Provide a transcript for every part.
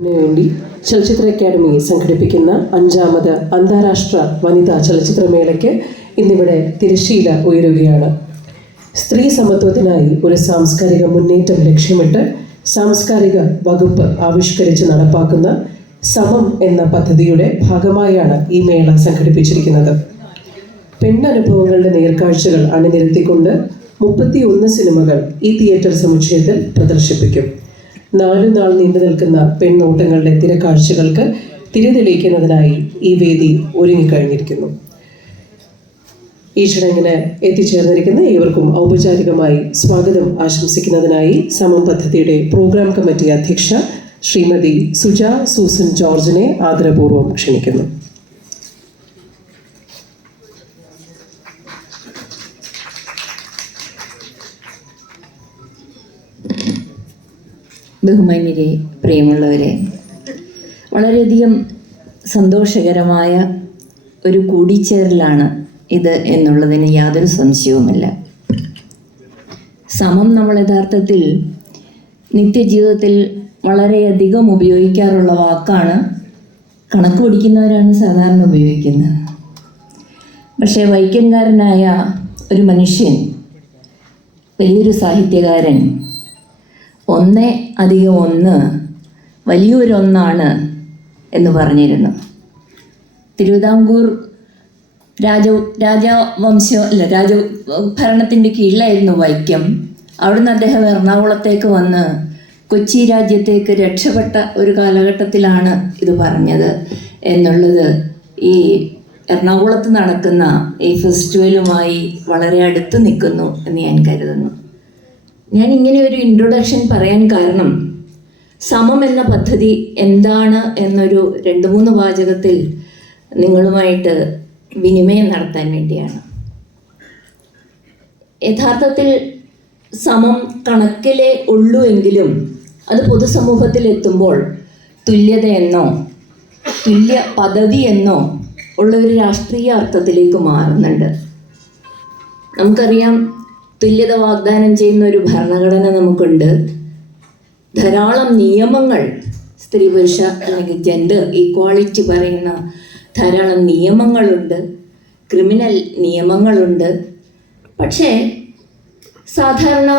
വേണ്ടി ചലച്ചിത്ര അക്കാദമി സംഘടിപ്പിക്കുന്ന 5ാമത് അന്താരാഷ്ട്ര വനിതാ ചലച്ചിത്രമേളയ്ക്ക് ഇന്നിവിടെ തിരശ്ശീല ഉയരുകയാണ്. സ്ത്രീ സമത്വത്തിനായി ഒരു സാംസ്കാരിക മുന്നേറ്റം ലക്ഷ്യമിട്ട് സാംസ്കാരിക വകുപ്പ് ആവിഷ്കരിച്ച് നടപ്പാക്കുന്ന സമം എന്ന പദ്ധതിയുടെ ഭാഗമായാണ് ഈ മേള സംഘടിപ്പിച്ചിരിക്കുന്നത്. പെണ്ണനുഭവങ്ങളുടെ നേർക്കാഴ്ചകൾ അണിനിരത്തിക്കൊണ്ട് 31 സിനിമകൾ ഈ തിയേറ്റർ സമുച്ചയത്തിൽ പ്രദർശിപ്പിക്കും. 4 നാൾ നീണ്ടു നിൽക്കുന്ന പെണ്ണോട്ടങ്ങളുടെ തിരക്കാഴ്ചകൾക്ക് തിരിതെളിയിക്കുന്നതിനായി ഈ വേദി ഒരുങ്ങിക്കഴിഞ്ഞിരിക്കുന്നു. ഈ ചടങ്ങിന് എത്തിച്ചേർന്നിരിക്കുന്ന ഏവർക്കും ഔപചാരികമായി സ്വാഗതം ആശംസിക്കുന്നതിനായി സമം പദ്ധതിയുടെ പ്രോഗ്രാം കമ്മിറ്റി അധ്യക്ഷ ശ്രീമതി സുജ സൂസൻ ജോർജിനെ ആദരപൂർവ്വം ക്ഷണിക്കുന്നു. ബഹുമാന്യരെ, പ്രിയമുള്ളവരെ, വളരെയധികം സന്തോഷകരമായ ഒരു കൂടിച്ചേരലാണ് ഇത് എന്നുള്ളതിന് യാതൊരു സംശയവുമില്ല. സമം നമ്മൾ യഥാർത്ഥത്തിൽ നിത്യജീവിതത്തിൽ വളരെയധികം ഉപയോഗിക്കാറുള്ള വാക്കാണ്. കണക്ക് പഠിക്കുന്നവരാണ് സാധാരണ ഉപയോഗിക്കുന്നത്. പക്ഷേ വൈക്കംകാരനായ ഒരു മനുഷ്യൻ, വലിയൊരു സാഹിത്യകാരൻ, 1 + 1 വലിയൊരൊന്നാണ് എന്ന് പറഞ്ഞിരുന്നു. തിരുവിതാംകൂർ രാജഭരണത്തിൻ്റെ കീഴിലായിരുന്നു വൈക്കം. അവിടുന്ന് അദ്ദേഹം എറണാകുളത്തേക്ക് വന്ന് കൊച്ചി രാജ്യത്തേക്ക് രക്ഷപ്പെട്ട ഒരു കാലഘട്ടത്തിലാണ് ഇത് പറഞ്ഞത് എന്നുള്ളത് ഈ എറണാകുളത്ത് നടക്കുന്ന ഈ ഫെസ്റ്റിവലുമായി വളരെ അടുത്ത് നിൽക്കുന്നു എന്ന് ഞാൻ കരുതുന്നു. ഞാൻ ഇങ്ങനെ ഒരു ഇൻട്രൊഡക്ഷൻ പറയാൻ കാരണം സമം എന്ന പദ്ധതി എന്താണ് എന്നൊരു 2-3 വാചകത്തിൽ നിങ്ങളുമായിട്ട് വിനിമയം നടത്താൻ വേണ്ടിയാണ്. യഥാർത്ഥത്തിൽ സമം കണക്കിലേ ഉള്ളൂ എങ്കിലും അത് പൊതുസമൂഹത്തിൽ എത്തുമ്പോൾ തുല്യതയെന്നോ തുല്യ പദവി എന്നോ ഉള്ള ഒരു രാഷ്ട്രീയ അർത്ഥത്തിലേക്ക് മാറുന്നുണ്ട്. നമുക്കറിയാം, തുല്യത വാഗ്ദാനം ചെയ്യുന്ന ഒരു ഭരണഘടന നമുക്കുണ്ട്. ധാരാളം നിയമങ്ങൾ, സ്ത്രീ പുരുഷ അല്ലെങ്കിൽ ജെൻഡർ ഈക്വാളിറ്റി പറയുന്ന ധാരാളം നിയമങ്ങളുണ്ട്, ക്രിമിനൽ നിയമങ്ങളുണ്ട്. പക്ഷേ സാധാരണ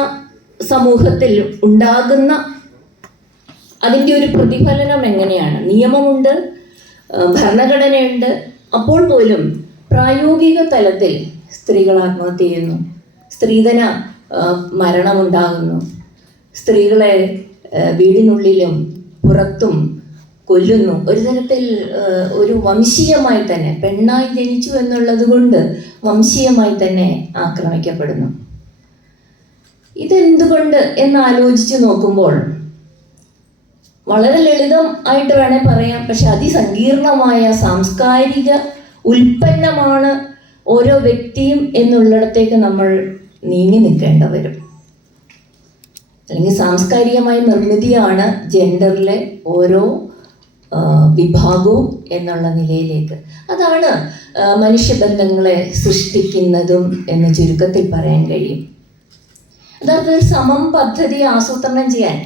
സമൂഹത്തിൽ ഉണ്ടാകുന്ന അതിൻ്റെ ഒരു പ്രതിഫലനം എങ്ങനെയാണ്? നിയമമുണ്ട്, ഭരണഘടനയുണ്ട്, അപ്പോൾ പോലും പ്രായോഗിക തലത്തിൽ സ്ത്രീകൾ ആത്മഹത്യ ചെയ്യുന്നു, സ്ത്രീധന മരണമുണ്ടാകുന്നു, സ്ത്രീകളെ വീടിനുള്ളിലും പുറത്തും കൊല്ലുന്നു. ഒരു തരത്തിൽ ഒരു വംശീയമായി തന്നെ, പെണ്ണായി ജനിച്ചു എന്നുള്ളത് കൊണ്ട് വംശീയമായി തന്നെ ആക്രമിക്കപ്പെടുന്നു. ഇതെന്തുകൊണ്ട് എന്ന് ആലോചിച്ച് നോക്കുമ്പോൾ വളരെ ലളിതം ആയിട്ട് വേണേൽ പറയാം, പക്ഷെ അതിസങ്കീർണമായ സാംസ്കാരിക ഉൽപ്പന്നമാണ് ഓരോ വ്യക്തിയും എന്നുള്ളിടത്തേക്ക് നമ്മൾ നീങ്ങി നിൽക്കേണ്ട വരും. അല്ലെങ്കിൽ സാംസ്കാരികമായ നിർമ്മിതിയാണ് ജെൻഡറിലെ ഓരോ വിഭാഗവും എന്നുള്ള നിലയിലേക്ക്. അതാണ് മനുഷ്യബന്ധങ്ങളെ സൃഷ്ടിക്കുന്നതും എന്ന് ചുരുക്കത്തിൽ പറയാൻ കഴിയും. യഥാർത്ഥത്തിൽ സമം പദ്ധതി ആസൂത്രണം ചെയ്യാൻ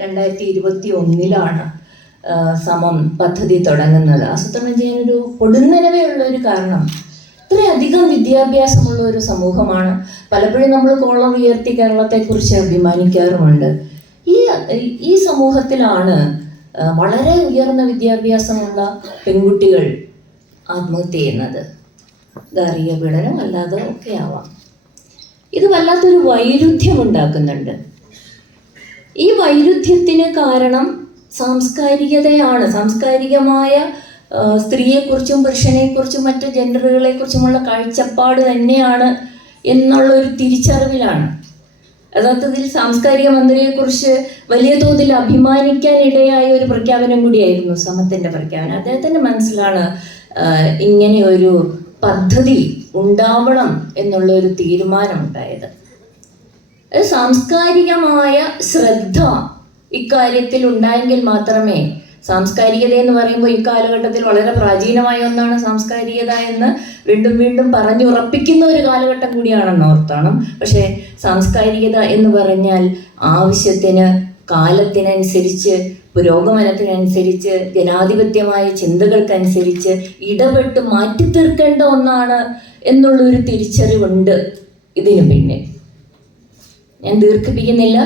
2021 സമം പദ്ധതി തുടങ്ങുന്നത്. ആസൂത്രണം ചെയ്യാനൊരു പൊടുന്നനവേ ഉള്ളൊരു കാരണം, ഇത്രയധികം വിദ്യാഭ്യാസമുള്ള ഒരു സമൂഹമാണ്. പലപ്പോഴും നമ്മൾ കോളർ ഉയർത്തി കേരളത്തെക്കുറിച്ച് അഭിമാനിക്കാറുമുണ്ട്. ഈ സമൂഹത്തിലാണ് വളരെ ഉയർന്ന വിദ്യാഭ്യാസമുള്ള പെൺകുട്ടികൾ ആത്മഹത്യ ചെയ്യുന്നത്. ഗാർഹിക പീഡനം അല്ലാതെ ഒക്കെ ആവാം. ഇത് വല്ലാത്തൊരു വൈരുദ്ധ്യം ഉണ്ടാക്കുന്നുണ്ട്. ഈ വൈരുദ്ധ്യത്തിന് കാരണം സാംസ്കാരികതയാണ്. സാംസ്കാരികമായ സ്ത്രീയെക്കുറിച്ചും പുരുഷനെക്കുറിച്ചും മറ്റ് ജെൻഡറുകളെക്കുറിച്ചുമുള്ള കാഴ്ചപ്പാട് തന്നെയാണ് എന്നുള്ളൊരു തിരിച്ചറിവിലാണ്. യഥാർത്ഥത്തിൽ സാംസ്കാരിക മന്ത്രിയെക്കുറിച്ച് വലിയ തോതിൽ അഭിമാനിക്കാനിടയായ ഒരു പ്രഖ്യാപനം കൂടിയായിരുന്നു സമത്തിൻ്റെ പ്രഖ്യാപനം. അദ്ദേഹത്തിൻ്റെ മനസ്സിലാണ് ഇങ്ങനെ ഒരു പദ്ധതി ഉണ്ടാവണം എന്നുള്ളൊരു തീരുമാനമുണ്ടായത്. സാംസ്കാരികമായ ശ്രദ്ധ ഇക്കാര്യത്തിൽ ഉണ്ടായെങ്കിൽ മാത്രമേ, സാംസ്കാരികത എന്ന് പറയുമ്പോൾ ഈ കാലഘട്ടത്തിൽ വളരെ പ്രാചീനമായ ഒന്നാണ് സാംസ്കാരികത എന്ന് വീണ്ടും വീണ്ടും പറഞ്ഞുറപ്പിക്കുന്ന ഒരു കാലഘട്ടം കൂടിയാണെന്ന് ഓർത്തോണം. പക്ഷേ സാംസ്കാരികത എന്ന് പറഞ്ഞാൽ ആവശ്യത്തിന് കാലത്തിനനുസരിച്ച് പുരോഗമനത്തിനനുസരിച്ച് ജനാധിപത്യമായ ചിന്തകൾക്കനുസരിച്ച് ഇടപെട്ട് മാറ്റിത്തീർക്കേണ്ട ഒന്നാണ് എന്നുള്ളൊരു തിരിച്ചറിവുണ്ട് ഇതിനു പിന്നിൽ. ഞാൻ ദീർഘിപ്പിക്കുന്നില്ല.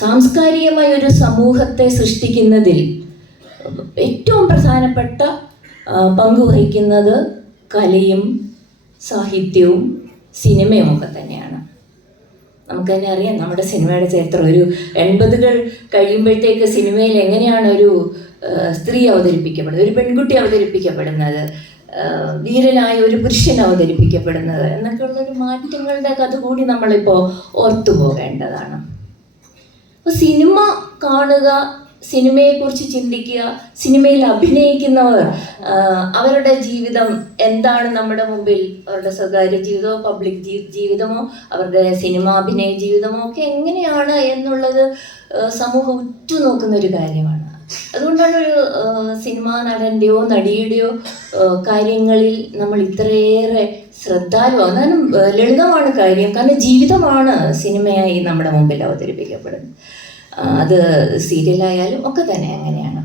സാംസ്കാരികമായ ഒരു സമൂഹത്തെ സൃഷ്ടിക്കുന്നതിൽ ഏറ്റവും പ്രധാനപ്പെട്ട പങ്ക് വഹിക്കുന്നത് കലയും സാഹിത്യവും സിനിമയും ഒക്കെ തന്നെയാണ്. നമുക്ക് തന്നെ അറിയാം നമ്മുടെ സിനിമയുടെ ചരിത്രം. ഒരു 80s കഴിയുമ്പോഴത്തേക്ക് സിനിമയിൽ എങ്ങനെയാണ് ഒരു സ്ത്രീ അവതരിപ്പിക്കപ്പെടുന്നത്, ഒരു പെൺകുട്ടി അവതരിപ്പിക്കപ്പെടുന്നത്, വീരനായ ഒരു പുരുഷൻ അവതരിപ്പിക്കപ്പെടുന്നത് എന്നൊക്കെയുള്ളൊരു മാറ്റങ്ങളുടെ കഥ കൂടി നമ്മളിപ്പോൾ ഓർത്തു പോകേണ്ടതാണ്. അപ്പോൾ സിനിമ കാണുക, സിനിമയെക്കുറിച്ച് ചിന്തിക്കുക, സിനിമയിൽ അഭിനയിക്കുന്നവർ അവരുടെ ജീവിതം എന്താണ് നമ്മുടെ മുമ്പിൽ, അവരുടെ സ്വകാര്യ ജീവിതമോ പബ്ലിക് ജീവിതമോ അവരുടെ സിനിമാഭിനയ ജീവിതമോ ഒക്കെ എങ്ങനെയാണ് എന്നുള്ളത് സമൂഹം ഉറ്റുനോക്കുന്ന ഒരു കാര്യമാണ്. അതുകൊണ്ടാണ് ഒരു സിനിമാ നടൻ്റെയോ നടിയുടെയോ കാര്യങ്ങളിൽ നമ്മൾ ഇത്രയേറെ ശ്രദ്ധാലുവാണ്. കാരണം ലളിതമാണ് കാര്യം, കാരണം ജീവിതമാണ് സിനിമയായി നമ്മുടെ മുമ്പിൽ അവതരിപ്പിക്കപ്പെടുന്നത്. അത് സീരിയലായാലും ഒക്കെ തന്നെ അങ്ങനെയാണ്.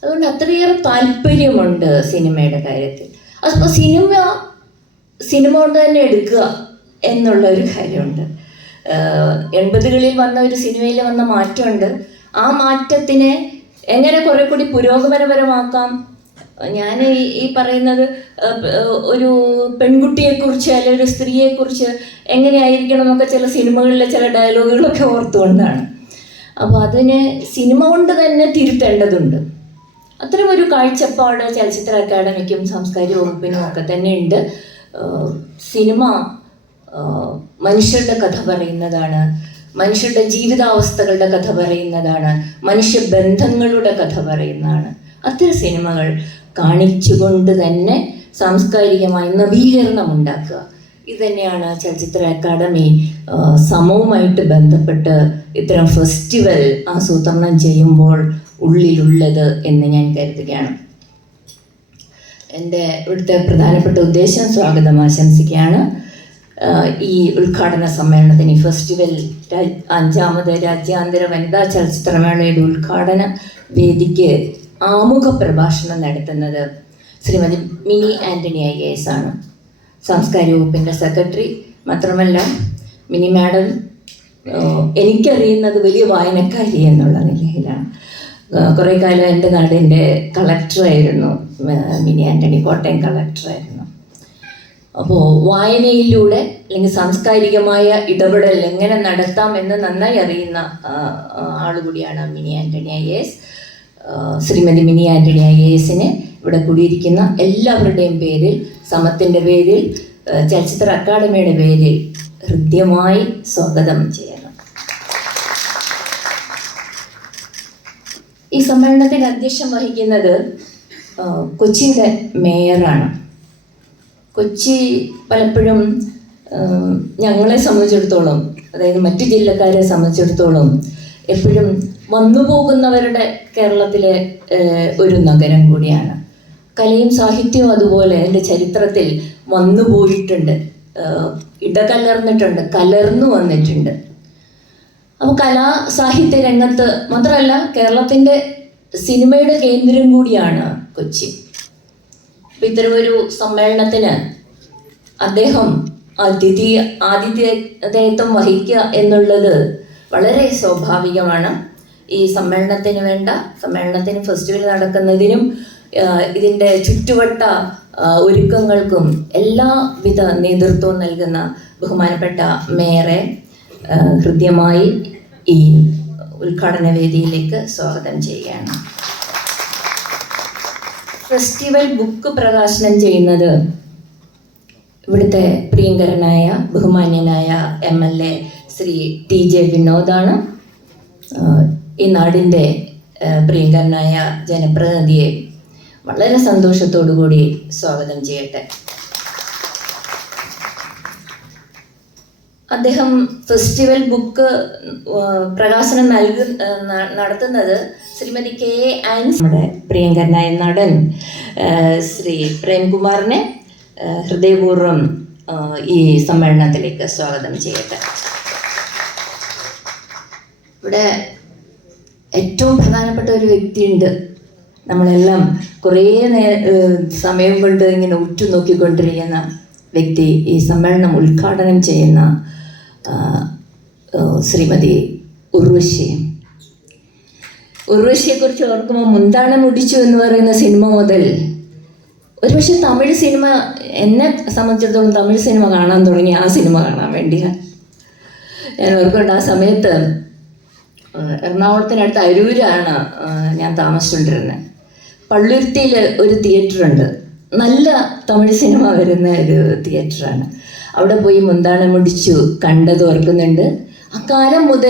അതുകൊണ്ട് അത്രയേറെ താല്പര്യമുണ്ട് സിനിമയുടെ കാര്യത്തിൽ. അപ്പോൾ സിനിമ കൊണ്ട് തന്നെ എടുക്കുക എന്നുള്ള ഒരു കാര്യമുണ്ട്. 80s വന്ന ഒരു സിനിമയിൽ വന്ന മാറ്റമുണ്ട്. ആ മാറ്റത്തിനെ എങ്ങനെ കുറെ കൂടി പുരോഗമനപരമാക്കാം. ഞാൻ ഈ പറയുന്നത് ഒരു പെൺകുട്ടിയെക്കുറിച്ച് അല്ലെങ്കിൽ ഒരു സ്ത്രീയെക്കുറിച്ച് എങ്ങനെയായിരിക്കണം എന്നൊക്കെ ചില സിനിമകളിലെ ചില ഡയലോഗുകളൊക്കെ ഓർത്തുകൊണ്ടാണ്. അപ്പോൾ അതിനെ സിനിമ കൊണ്ട് തന്നെ തിരുത്തേണ്ടതുണ്ട്. അത്തരമൊരു കാഴ്ചപ്പാട് ചലച്ചിത്ര അക്കാദമിക്കും സാംസ്കാരിക വകുപ്പിനും ഒക്കെ തന്നെ ഉണ്ട്. സിനിമ മനുഷ്യരുടെ കഥ പറയുന്നതാണ്, മനുഷ്യരുടെ ജീവിതാവസ്ഥകളുടെ കഥ പറയുന്നതാണ്, മനുഷ്യബന്ധങ്ങളുടെ കഥ പറയുന്നതാണ്. അത്തരം സിനിമകൾ കാണിച്ചുകൊണ്ട് തന്നെ സാംസ്കാരികമായി നവീകരണം ഉണ്ടാക്കുക. ഇതുതന്നെയാണ് ചലച്ചിത്ര അക്കാദമി സമവുമായിട്ട് ബന്ധപ്പെട്ട് ഇത്തരം ഫെസ്റ്റിവൽ ആസൂത്രണം ചെയ്യുമ്പോൾ ഉള്ളിലുള്ളത് എന്ന് ഞാൻ കരുതുകയാണ്. എൻ്റെ ഇവിടുത്തെ പ്രധാനപ്പെട്ട ഉദ്ദേശം സ്വാഗതം ആശംസിക്കുകയാണ്. ഈ ഉദ്ഘാടന സമ്മേളനത്തിന്, ഈ ഫെസ്റ്റിവൽ 5ാമത് രാജ്യാന്തര വനിതാ ചലച്ചിത്രമേളയുടെ ഉദ്ഘാടന വേദിക്ക് ആമുഖ പ്രഭാഷണം നടത്തുന്നത് ശ്രീമതി മിനി ആൻ്റണി IAS ആണ്, സാംസ്കാരിക വകുപ്പിൻ്റെ സെക്രട്ടറി. മാത്രമല്ല മിനി മാഡം എനിക്കറിയുന്നത് വലിയ വായനക്കാരി എന്നുള്ള നിലയിലാണ്. കുറേ കാലം എൻ്റെ നാടിൻ്റെ കളക്ടറായിരുന്നു മിനി ആൻ്റണി, കോട്ടയം കളക്ടറായിരുന്നു. അപ്പോൾ വായനയിലൂടെ അല്ലെങ്കിൽ സാംസ്കാരികമായ ഇടപെടൽ എങ്ങനെ നടത്താം എന്ന് നന്നായി അറിയുന്ന ആളുകൂടിയാണ് മിനി ആൻ്റണി IAS. ശ്രീമതി മിനി ആൻ്റണി IASനെ ഇവിടെ കൂടിയിരിക്കുന്ന എല്ലാവരുടെയും പേരിൽ, സമത്തിൻ്റെ പേരിൽ, ചലച്ചിത്ര അക്കാദമിയുടെ പേരിൽ ഹൃദ്യമായി സ്വാഗതം ചെയ്യണം. ഈ സമ്മേളനത്തിന് അധ്യക്ഷം വഹിക്കുന്നത് കൊച്ചിയുടെ മേയറാണ്. കൊച്ചി പലപ്പോഴും ഞങ്ങളെ സംബന്ധിച്ചിടത്തോളം, അതായത് മറ്റു ജില്ലക്കാരെ സംബന്ധിച്ചിടത്തോളം എപ്പോഴും വന്നുപോകുന്നവരുടെ കേരളത്തിലെ ഒരു നഗരം കൂടിയാണ്. കലയും സാഹിത്യവും അതുപോലെ എൻ്റെ ചരിത്രത്തിൽ വന്നുപോയിട്ടുണ്ട്, ഇടകലർന്നിട്ടുണ്ട്, കലർന്നു വന്നിട്ടുണ്ട്. അപ്പോൾ കലാ സാഹിത്യ രംഗത്ത് മാത്രമല്ല കേരളത്തിൻ്റെ സിനിമയുടെ കേന്ദ്രം കൂടിയാണ് കൊച്ചി. അപ്പം ഇത്തരമൊരു സമ്മേളനത്തിന് അദ്ദേഹം ആതിഥേയത്വം വഹിക്കുക എന്നുള്ളത് വളരെ സ്വാഭാവികമാണ്. ഈ സമ്മേളനത്തിന് ഫെസ്റ്റിവൽ നടക്കുന്നതിനും ഇതിൻ്റെ ചുറ്റുവട്ട ഒരുക്കങ്ങൾക്കും എല്ലാവിധ നേതൃത്വവും നൽകുന്ന ബഹുമാനപ്പെട്ട മേയറെ ഹൃദ്യമായി ഈ ഉദ്ഘാടന വേദിയിലേക്ക് സ്വാഗതം ചെയ്യുകയാണ്. ഫെസ്റ്റിവൽ ബുക്ക് പ്രകാശനം ചെയ്യുന്നത് ഇവിടുത്തെ പ്രിയങ്കരനായ ബഹുമാന്യനായ MLA ശ്രീ TJ വിനോദാണ്. ഈ നാടിൻ്റെ പ്രിയങ്കരനായ ജനപ്രതിനിധിയെ വളരെ സന്തോഷത്തോടു കൂടി സ്വാഗതം ചെയ്യട്ടെ. അദ്ദേഹം ഫെസ്റ്റിവൽ ബുക്ക് പ്രകാശനം നടത്തുന്നത് ശ്രീമതി KA ആൻസ്. നമ്മുടെ പ്രിയങ്കരനായ നടൻ ശ്രീ പ്രേംകുമാറിനെ ഹൃദയപൂർവ്വം ഈ സമ്മേളനത്തിലേക്ക് സ്വാഗതം ചെയ്യട്ടെ. ഇവിടെ ഏറ്റവും പ്രധാനപ്പെട്ട ഒരു വ്യക്തിയുണ്ട്. നമ്മളെല്ലാം കുറേ സമയം കൊണ്ട് ഇങ്ങനെ ഉറ്റുനോക്കിക്കൊണ്ടിരിക്കുന്ന വ്യക്തി, ഈ സമ്മേളനം ഉദ്ഘാടനം ചെയ്യുന്ന ശ്രീമതി ഉർവശി. ഉർവശിയെക്കുറിച്ച് ഓർക്കുമ്പോൾ മുന്താണ മുടിച്ചു എന്ന് പറയുന്ന സിനിമ മുതൽ ഒരുപക്ഷെ തമിഴ് സിനിമ, എന്നെ സംബന്ധിച്ചിടത്തോളം തമിഴ് സിനിമ കാണാൻ തുടങ്ങി ആ സിനിമ കാണാൻ വേണ്ടിയാണ്. ഞാൻ ഓർക്കുന്നുണ്ട്, ആ സമയത്ത് എറണാകുളത്തിനടുത്ത് അരൂരാണ് ഞാൻ താമസിച്ചുകൊണ്ടിരുന്നത്. പള്ളുരുത്തിയിൽ ഒരു തിയേറ്ററുണ്ട്, നല്ല തമിഴ് സിനിമ വരുന്ന ഒരു തിയേറ്ററാണ്. അവിടെ പോയി മുന്താണ മുടിച്ചു കണ്ടത് ഓർക്കുന്നുണ്ട്. അക്കാലം മുതൽ